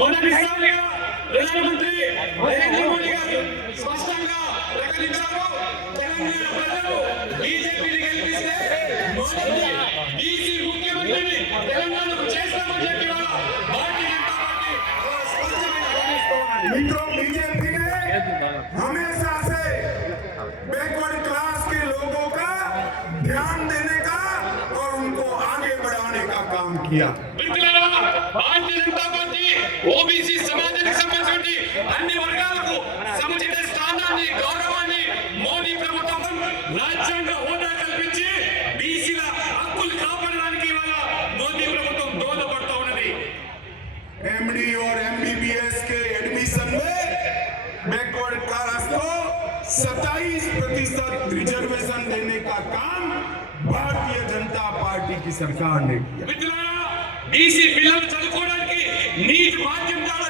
మొదటిసారిగా ప్రధానమంత్రి నరేంద్ర మోడీ గారు స్పష్టంగా ప్రకటించారు, తెలంగాణ ప్రజలు బీజేపీని గెలిపిస్తే మొదటి బీసీ ముఖ్యమంత్రిని తెలంగాణకు చేస్తామని చెప్పి भारतीय जनता पार्टी स्पष्टమైన ప్రకటిస్తోంది। मित्रों, बीजेपी ने हमेशा से बैकवर्ड क्लास के लोगों का ध्यान देने का और उनको आगे बढ़ाने का काम किया। भारतीय जनता पार्टी ओबीसी సమాజానికి సంబంధించి అన్ని వర్గాలకు సముచిత స్థానాన్ని గౌరవాన్ని మోడీ ప్రభుత్వం రాజ్యాంగ హోదా కల్పించి బీసీల హక్కులు కాపాడడానికి ఇవాళ మోడీ ప్రభుత్వం దోహదపడుతూ ఉన్నది। एमडी और एमबीबीएस के एडमिशन में बैकवर्ड क्लास को 27% रिजर्वेशन देने का काम भारतीय जनता पार्टी की सरकार ने किया। బీసీ పిల్లలు చదువుకోవడానికి నీట్ మాధ్యమం ద్వారా